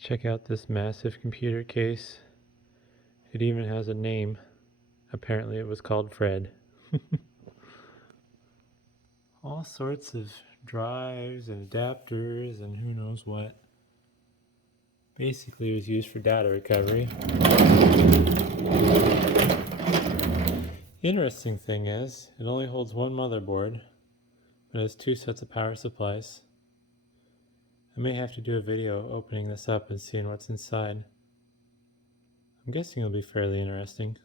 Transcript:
Check out this massive computer case. It even has a name. Apparently it was called Fred. All sorts of drives and adapters and who knows what. Basically it was used for data recovery. The interesting thing is, it only holds one motherboard, but has two sets of power supplies. I may have to do a video opening this up and seeing what's inside. I'm guessing it'll be fairly interesting.